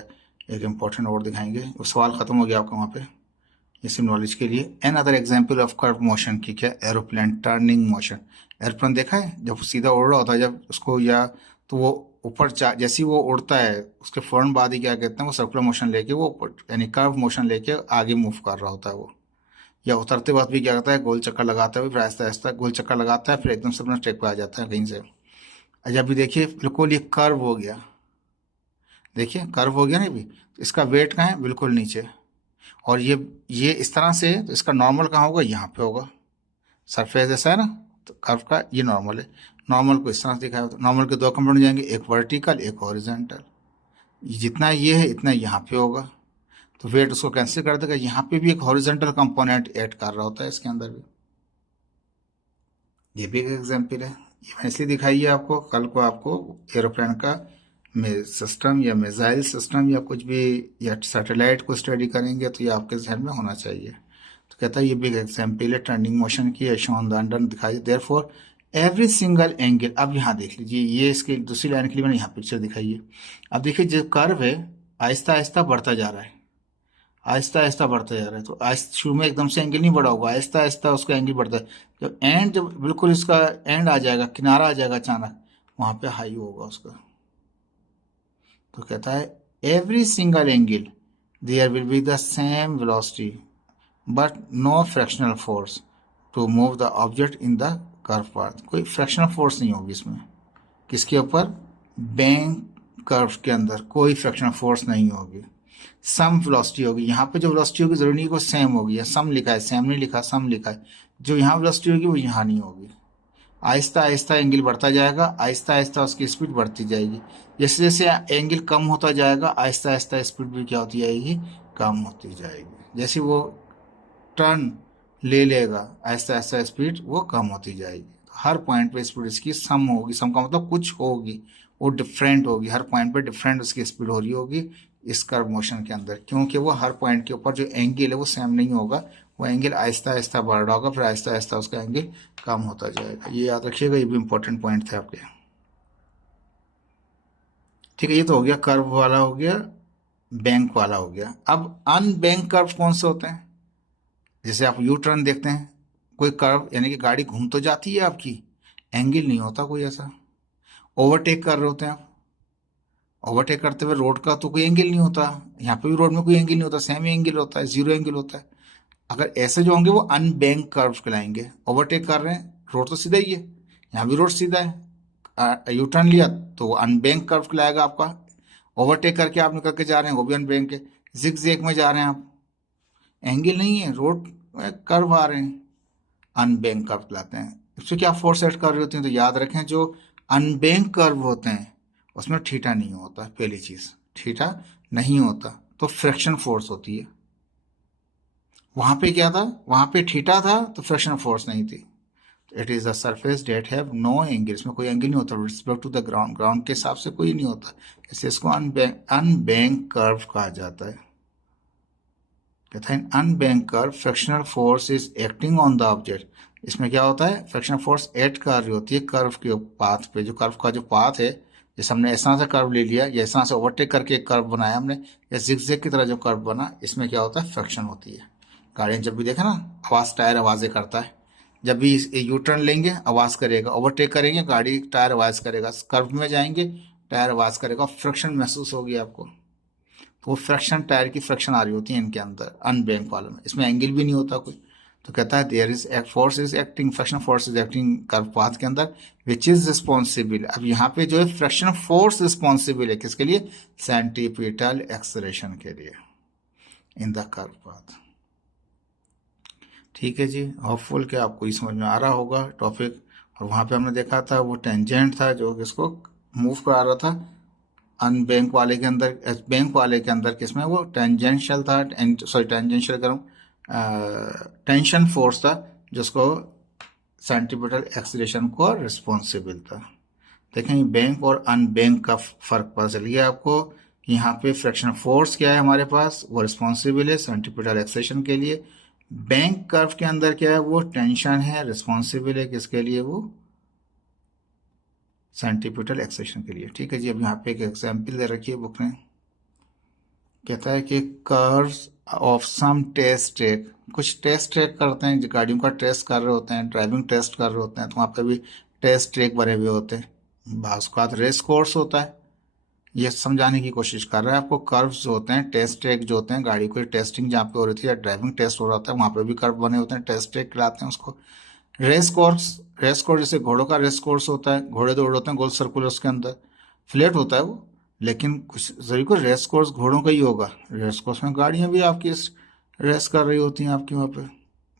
एक इम्पॉर्टेंट और दिखाएंगे, वो सवाल ख़त्म हो गया आपका वहाँ पे, ये सिर्फ नॉलेज के लिए। Another example of curve motion की क्या, एरोप्लेन टर्निंग मोशन। एरोप्लेन देखा है जब सीधा उड़ रहा होता है, जब उसको या तो वो ऊपर जैसे ही वो उड़ता है उसके फ़ौरन बाद ही क्या कहते हैं, वो सर्कुलर मोशन लेके वो ऊपर यानी कर्व मोशन लेके आगे मूव कर रहा होता है वो। या उतरते वक्त भी क्या करता है, गोल चक्कर लगाता है, फिर आहिस्ता आहिस्ता गोल चक्कर लगाता है, फिर एकदम से अपना ट्रैक पे आ जाता है कहीं से। जब भी देखिए बिल्कुल ये कर्व हो गया, देखिए कर्व हो गया ना, भी इसका वेट कहाँ है, बिल्कुल नीचे। और ये इस तरह से है तो इसका नॉर्मल कहाँ होगा, यहाँ पे होगा। सरफेस ऐसा है ना, तो कर्व का ये नॉर्मल है। नॉर्मल को इस तरह से दिखाया होता है। नॉर्मल के दो कंपोनेंट जाएंगे, एक वर्टिकल एक हॉरिजॉन्टल। जितना ये है इतना यहाँ पे होगा, तो वेट उसको कैंसिल कर देगा। यहाँ पे भी एक हॉरिजॉन्टल कंपोनेंट ऐड कर रहा होता है इसके अंदर भी। ये भी एक एग्जाम्पल है, ये मैंने इसलिए दिखाई है आपको, कल को आपको एरोप्लेन का सिस्टम या मिसाइल सिस्टम या कुछ भी या सैटेलाइट को स्टडी करेंगे तो ये आपके जहन में होना चाहिए। तो कहता है ये भी एग्जाम्पल है टर्निंग मोशन की, है शॉन द अंडर दिखाई। देयरफॉर एवरी सिंगल एंगल, अब यहाँ देख लीजिए, ये इसकी दूसरी लाइन के लिए मैंने यहाँ पिक्चर दिखाई है। अब देखिए जो कर्व है आहिस्ता आहिस्ता बढ़ता जा रहा है, आहिस्ता आहिस्ता बढ़ता जा रहा है, तो शुरू में एकदम से एंगल नहीं बढ़ा होगा, आहिस्ता आहिस्ता उसका एंगल बढ़ता है। जब बिल्कुल इसका एंड आ जाएगा, किनारा आ जाएगा अचानक, वहाँ पे हाई होगा उसका। तो कहता है every single angle there will be the same velocity but no fractional force to move the object in the curve path. कोई फ्रैक्शनल फोर्स नहीं होगी इसमें, किसके ऊपर, बैंक कर्व के अंदर कोई फ्रैक्शनल फोर्स नहीं होगी। सम वेलोसिटी होगी, यहाँ पे जो वेलोसिटी होगी जरूरी नहीं को सेम होगी, या सम लिखा है, सेम नहीं लिखा, सम लिखा है। जो यहाँ वेलोसिटी होगी वो यहाँ नहीं होगी। आहिस्ता आहिस्ता एंगल बढ़ता जाएगा, आहिस्ता आहिस्ता उसकी स्पीड बढ़ती जाएगी। जैसे जैसे एंगल कम होता जाएगा आहिस्ता आहिस्ता स्पीड भी क्या होती जाएगी, कम होती जाएगी। जैसे वो टर्न ले लेगा आहिस्ता आहिस्ता स्पीड वो कम होती जाएगी। हर पॉइंट पे स्पीड इसकी सम होगी, सम का मतलब कुछ होगी, वो डिफरेंट होगी, हर पॉइंट पे डिफरेंट उसकी स्पीड हो रही होगी इस कर्व मोशन के अंदर, क्योंकि वो हर पॉइंट के ऊपर जो एंगल है वो सेम नहीं होगा, वो एंगल आहिस्ता आहिस्ता बढ़ रहा होगा, फिर आहिस्ता आहिस्ता उसका एंगल कम होता जाएगा। ये याद रखिएगा, ये भी इंपॉर्टेंट पॉइंट थे आपके। ठीक है, ये तो हो गया कर्व वाला, हो गया बैंक वाला, हो गया। अब अनबैंक कर्व कौन से होते हैं, जैसे आप यू टर्न देखते हैं, कोई कर्व यानी कि गाड़ी घूम तो जाती है आपकी, एंगल नहीं होता कोई ऐसा, ओवरटेक कर रहे होते हैं आप, ओवरटेक करते हुए रोड का तो कोई एंगल नहीं होता, यहाँ पे भी रोड में कोई एंगल नहीं होता, सेमी एंगल होता है, जीरो एंगल होता है। अगर ऐसे जो होंगे वो अनबैंक कर्व कहलाएंगे। ओवरटेक कर रहे हैं, रोड तो सीधा ही है, यहाँ भी रोड सीधा है, यू टर्न लिया तो वो अनबैंक कर्व कहलाएगा आपका। ओवरटेक करके आप निकल के जा रहे हैं, वो भी अनबैंक है। जिग जैग में जा रहे हैं आप, एंगल नहीं है, रोड में कर्व आ रहे हैं, अनबैंक कर्व कहलाते हैं। इससे क्या फोर्स सेट कर रही होती है, तो याद रखें जो अनबैंक कर्व होते हैं उसमें थीटा नहीं होता, पहली चीज थीटा नहीं होता, तो फ्रिक्शन फोर्स होती है। वहां पे क्या था, वहां पे थीटा था तो फ्रिक्शन फोर्स नहीं थी। It is the surface that have no angle, इसमें कोई एंगल नहीं होता respect to the ground, ground के हिसाब से कोई नहीं होता, इसलिए इसको अनबैंक कर्व कहा जाता है। कहता है unbank curve frictional force is acting on the object. इसमें क्या होता है, फ्रिक्शनल फोर्स एक्ट कर रही होती है कर्व के पाथ पे, जो कर्व का जो पाथ है, जैसे हमने ऐसा से कर्व ले लिया या ऐसा से ओवरटेक करके एक कर्व बनाया हमने, या जिगजैग की तरह जो कर्व बना, इसमें क्या होता है, फ्रिक्शन होती है। गाड़ी जब भी देखा ना, आवाज टायर आवाजें करता है, जब भी यू टर्न लेंगे आवाज करेगा, ओवरटेक करेंगे गाड़ी टायर आवाज करेगा, कर्व में जाएंगे टायर आवाज करेगा, फ्रिक्शन महसूस होगी आपको। तो वो फ्रैक्शन, टायर की फ्रैक्शन आ रही होती है इनके अंदर अनबैंक वालों में, इसमें एंगल भी नहीं होता कोई। तो कहता है there is force is acting, fraction force is acting curve path के अंदर, विच इज रिस्पॉन्सिबल। अब यहाँ पे जो है फ्रैक्शन फोर्स रिस्पॉन्सिबल है किसके लिए, सेंटीपिटल एक्सलेरेशन के लिए इन द कर्व पाथ। ठीक है जी, होपफुल कि आपको इस समझ में आ रहा होगा टॉपिक। और वहां पे हमने देखा था वो टेंजेंट था जो इसको मूव करा रहा था, अनबैंक वाले के अंदर, बैंक वाले के अंदर किसमें वो टेंजेंशियल था, सॉरी टेंजेंशियल करूँ, टेंशन फोर्स था जिसको सेंटीपिटल एक्सीलरेशन को रिस्पॉन्सिबल था। देखें बैंक और अनबैंक का फर्क पता चल गया आपको कि यहाँ पे फ्रैक्शन फोर्स क्या है हमारे पास, वो रिस्पॉन्सिबल है सेंटीपिटल एक्सीलरेशन के लिए। बैंक कर्व के अंदर क्या है, वो टेंशन है, रिस्पॉन्सिबल है किसके लिए, वो सेंटीपिटल एक्सेशन के लिए। ठीक है जी, अब यहाँ पे एक एग्जाम्पल दे रखी है बुक ने, कहता है कि curves of some test track, कुछ टेस्ट ट्रैक करते हैं, जो गाड़ियों का टेस्ट कर रहे होते हैं, ड्राइविंग टेस्ट कर रहे होते हैं, तो वहाँ पे भी टेस्ट ट्रैक बने हुए होते हैं। बाज़ औक़ात रेस कोर्स होता है, ये समझाने की कोशिश कर रहा है आपको। कर्व्स जो होते हैं, टेस्ट ट्रैक जो होते हैं, गाड़ी को टेस्टिंग जहाँ पे हो रही थी या ड्राइविंग टेस्ट हो रहा होता है, वहाँ पे भी कर्व बने होते हैं, टेस्ट ट्रैक कहलाते हैं उसको। रेस कोर्स, रेस कोर्स जैसे घोड़ों का रेस कोर्स होता है, घोड़े दौड़ होते हैं गोल सर्कुलर, उसके अंदर फ्लैट होता है वो, लेकिन कुछ जरूर को रेस कोर्स घोड़ों का ही होगा। रेस कोर्स में गाड़ियां भी आपकी रेस कर रही होती हैं आपकी वहाँ पे।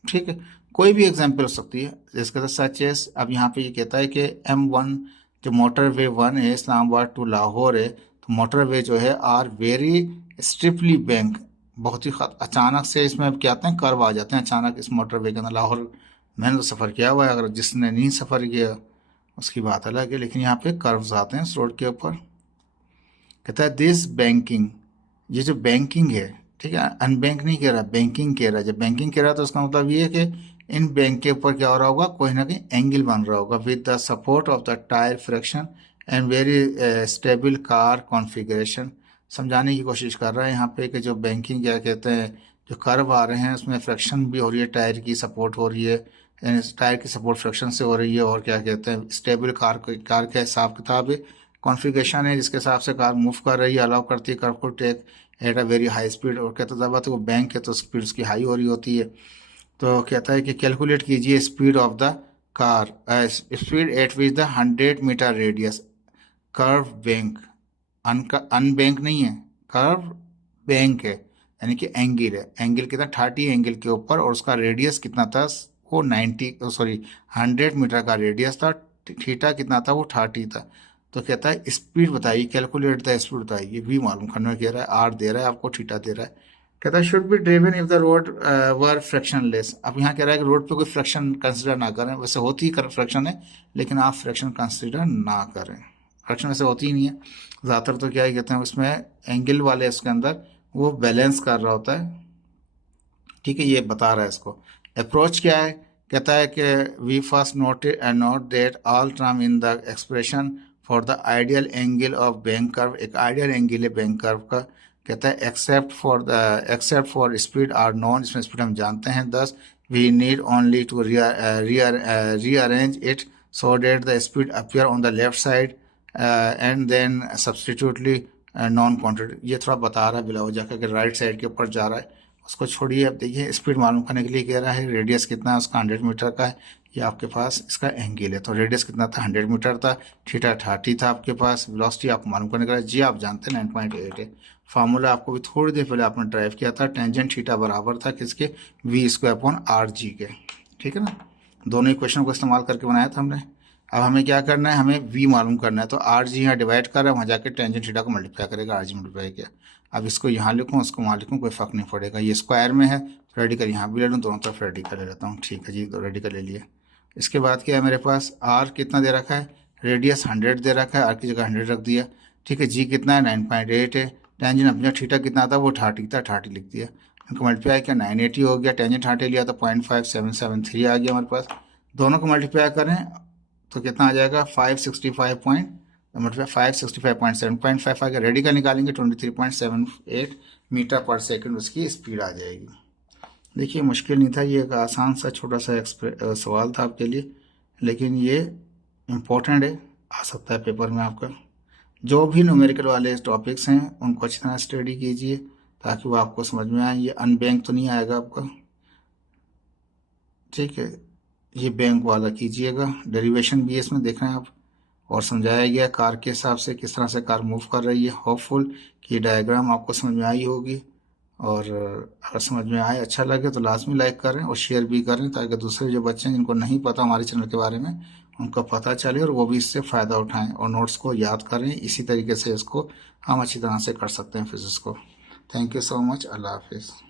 ठीक है, कोई भी एग्जाम्पल हो सकती है, जिसके साथ सच है। अब यहाँ पे ये कहता है कि M1 जो मोटर वे 1 है इस्लामाबाद टू लाहौर है, तो मोटर वे जो है आर वेरी स्ट्रिप्टली बैंक, बहुत ही अचानक से इसमें क्या आते हैं, कर्व आ जाते हैं अचानक इस मोटर वे के अंदर। लाहौर मैंने तो सफ़र किया हुआ है, अगर जिसने नहीं सफ़र किया उसकी बात अलग है, लेकिन यहाँ पे कर्व्स आते हैं इस रोड के ऊपर। कहता है दिस बैंकिंग, ये जो बैंकिंग है, ठीक है, अनबैंक नहीं कह रहा, बैंकिंग कह रहा है। जब बैंकिंग कह रहा है तो उसका मतलब ये है कि इन बैंक के ऊपर क्या हो रहा होगा, कोई ना कोई एंगल बन रहा होगा, with the support of the tyre friction and very stable car configuration. समझाने की कोशिश कर रहा है यहाँ पे कि जो बैंकिंग क्या कहते हैं, जो कर्व आ रहे हैं उसमें फ्रिक्शन भी हो रही है, टायर की सपोर्ट हो रही है, टायर की सपोर्ट फ्रिक्शन से हो रही है, और क्या कहते हैं स्टेबल कार का हिसाब किताब है, कॉन्फ़िगरेशन है जिसके हिसाब से कार मूव कर रही है, अलाउ करती है कार को take at a very high speed. और कहता है वो बैंक है तो स्पीड उसकी हाई हो रही होती है। तो कहता है कि कैलकुलेट कीजिए speed of the car, speed at which the 100 metre radius curve bank, unbank नहीं है, कर्व बैंक है, यानी कि एंगल है, एंगल कितना 30 एंगल के ऊपर, और उसका रेडियस कितना था, वो 100 मीटर का रेडियस था, थीटा कितना था, वो 30 था। तो कहता है स्पीड बताइए, कैलकुलेट द स्पीड बताइए, भी मालूम करने में कह रहा है, आर दे रहा है आपको, थीटा दे रहा है। कहता है should be driven if the road were fraction less. अब यहाँ कह रहा है कि रोड पे कोई फ्रैक्शन कंसिडर ना करें, वैसे होती ही फ्रैक्शन है, लेकिन आप फ्रैक्शन कंसिडर ना करें, फ्रैक्शन वैसे होती ही नहीं है ज़्यादातर। तो क्या ही कहते हैं उसमें एंगल वाले उसके अंदर वो बैलेंस कर रहा होता है। ठीक है, ये बता रहा है इसको। अप्रोच क्या है, कहता है कि we first note that all term in the expression for the ideal angle of bank curve, एक आइडियल एंगल है बैंक कर्व का। कहता है except for speed are known, इसमें स्पीड हम जानते हैं 10, we need only to rearrange it so that the speed appear on the left side and then substitute the known quantity, ये थोड़ा बता रहा है बिलाव जाकर कि राइट साइड के ऊपर जा रहा है, उसको छोड़िए। अब देखिए स्पीड मालूम करने के लिए कह रहा है रेडियस कितना है उसका 100 मीटर का है, ये आपके पास इसका एंगल है। तो रेडियस कितना था 100 मीटर था, थीटा 30 था आपके पास, वेलोसिटी आपको मालूम करने का जी आप जानते हैं 9.8 है। फार्मूला आपको भी थोड़ी देर पहले आपने ड्राइव किया था, टेंजेंट थीटा बराबर था किसके, v²/rg के, ठीक है ना। दोनों ही क्वेश्चन को इस्तेमाल करके बनाया था हमने। अब हमें क्या करना है, हमें v मालूम करना है, तो आर जी यहाँ डिवाइड कर रहा है, वहाँ जाकर टेंजेंट थीटा को मल्टीप्लाई करेगा, आर जी मल्टीप्लाई किया। अब इसको यहाँ लिखूँ उसको वहाँ लिखूँ कोई फ़र्क नहीं पड़ेगा, ये स्क्वायर में है तो रेडिकल यहाँ भी ले लूँ, दोनों तरफ रेडिकल ले लेता हूँ, ठीक है जी, तो रेडिकल ले लिए। इसके बाद क्या है मेरे पास, आर कितना दे रखा है, रेडियस 100 दे रखा है, आर की जगह 100 रख दिया, ठीक है। जी कितना है 9.8 है, टेंजेंट अपना थीटा कितना था वो 30 था, 30 लिख दिया, उनको मल्टीप्लाई किया 980 हो गया, टेंजेंट 30 लिया तो 0.5773 आ गया हमारे पास। दोनों को मल्टीप्लाई करें तो कितना आ जाएगा 565.7.5 आ गया, रेडिकल निकालेंगे 23.78 मीटर पर सेकंड उसकी स्पीड आ जाएगी। देखिए मुश्किल नहीं था, ये एक आसान सा छोटा सा सवाल था आपके लिए, लेकिन ये इम्पोर्टेंट है, आ सकता है पेपर में आपका। जो भी न्यूमेरिकल वाले टॉपिक्स हैं उनको अच्छी तरह स्टडी कीजिए ताकि वो आपको समझ में आए। ये अनबैंक तो नहीं आएगा आपका, ठीक है, ये बैंक वाला कीजिएगा। डेरिवेशन भी इसमें देख रहे हैं आप, और समझाया गया कार के हिसाब से किस तरह से कार मूव कर रही है। होपफुल कि डायग्राम आपको समझ में आई होगी, और अगर समझ में आए अच्छा लगे तो लाजमी लाइक करें और शेयर भी करें ताकि दूसरे जो बच्चे हैं जिनको नहीं पता हमारे चैनल के बारे में उनको पता चले और वो भी इससे फ़ायदा उठाएं और नोट्स को याद करें। इसी तरीके से इसको हम अच्छी तरह से कर सकते हैं फिजिक्स को। थैंक यू सो मच, अल्लाह हाफिज़।